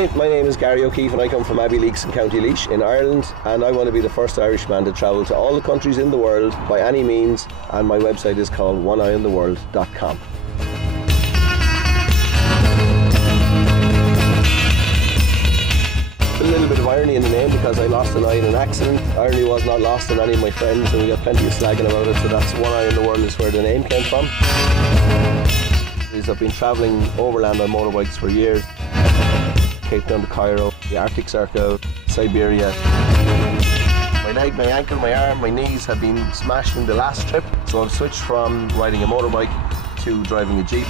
Hi, my name is Gary O'Keeffe and I come from Abbeyleix in County Laois in Ireland, and I want to be the first Irishman to travel to all the countries in the world by any means, and my website is called oneeyeintheworld.com. A little bit of irony in the name because I lost an eye in an accident. Irony was not lost on any of my friends, and we got plenty of slagging about it, so that's One Eye in the World is where the name came from. I've been travelling overland on motorbikes for years. Cape Town to Cairo, the Arctic Circle, Siberia. My leg, my ankle, my arm, my knees have been smashed in the last trip, so I've switched from riding a motorbike to driving a Jeep.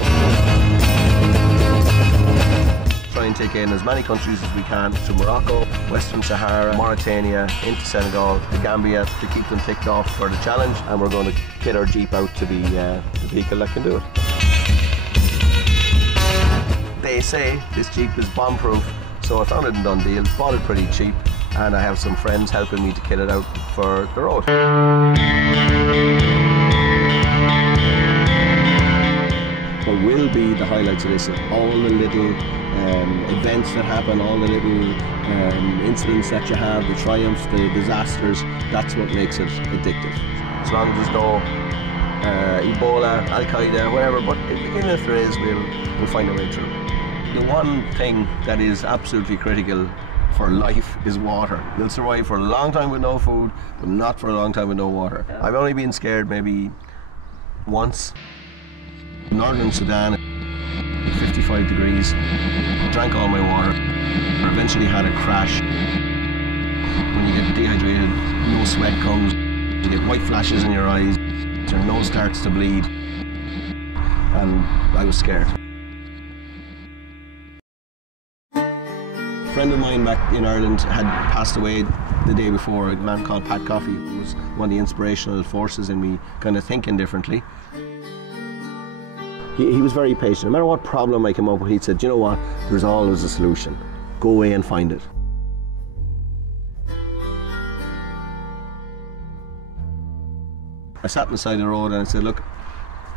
Try and take in as many countries as we can, to Morocco, Western Sahara, Mauritania, into Senegal, to Gambia, to keep them ticked off for the challenge, and we're going to kit our Jeep out to be the vehicle that can do it. They say this Jeep is bomb-proof, so I found it in Dundee, bought it pretty cheap, and I have some friends helping me to kit it out for the road. What will be the highlights of this is all the little events that happen, all the little incidents that you have, the triumphs, the disasters. That's what makes it addictive. As long as there's no Ebola, Al-Qaeda, whatever, but even if there is, we'll find a way through. The one thing that is absolutely critical for life is water. You'll survive for a long time with no food, but not for a long time with no water. I've only been scared maybe once. Northern Sudan, 55 degrees, drank all my water, eventually had a crash. When you get dehydrated, no sweat comes, you get white flashes in your eyes, your nose starts to bleed, and I was scared. A friend of mine back in Ireland had passed away the day before, a man called Pat Coffey, who was one of the inspirational forces in me kind of thinking differently. He was very patient. No matter what problem I came up with, he said, you know what, there's always a solution. Go away and find it. I sat on the side of the road and I said, look,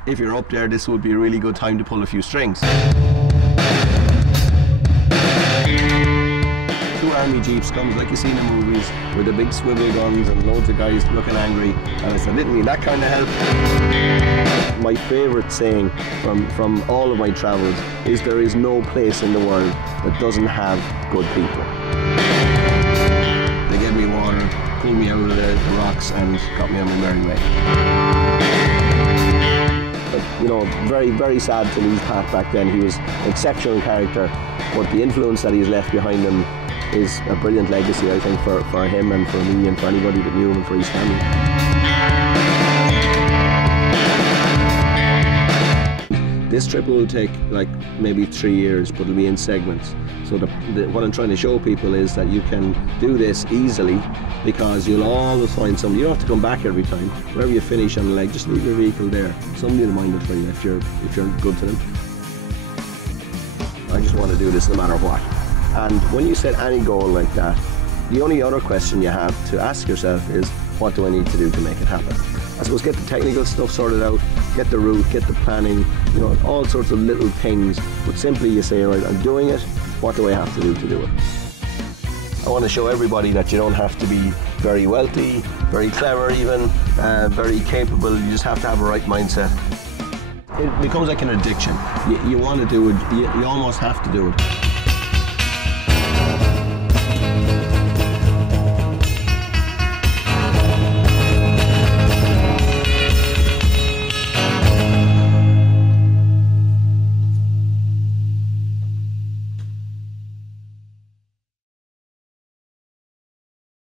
if you're up there, this would be a really good time to pull a few strings. Two army jeeps comes like you see in the movies with the big swivel guns and loads of guys looking angry, and I said, didn't need that kind of help. My favourite saying from all of my travels is there is no place in the world that doesn't have good people. They gave me water, pulled me out of the rocks and got me on my merry way. But, you know, very, very sad to lose Pat back then. He was an exceptional character, but the influence that he's left behind him is a brilliant legacy, I think, for him and for me and for anybody that knew him and for his family. This trip will take like maybe 3 years, but it'll be in segments. So what I'm trying to show people is that you can do this easily because you'll always find somebody. You don't have to come back every time. Wherever you finish on a leg, just leave your vehicle there. Somebody will mind it for you if you're good to them. I just want to do this no matter what. And when you set any goal like that, the only other question you have to ask yourself is, what do I need to do to make it happen? I suppose get the technical stuff sorted out, get the route, get the planning, you know, all sorts of little things. But simply you say, right, I'm doing it, what do I have to do it? I want to show everybody that you don't have to be very wealthy, very clever even, very capable. You just have to have a right mindset. It becomes like an addiction. You want to do it, you almost have to do it.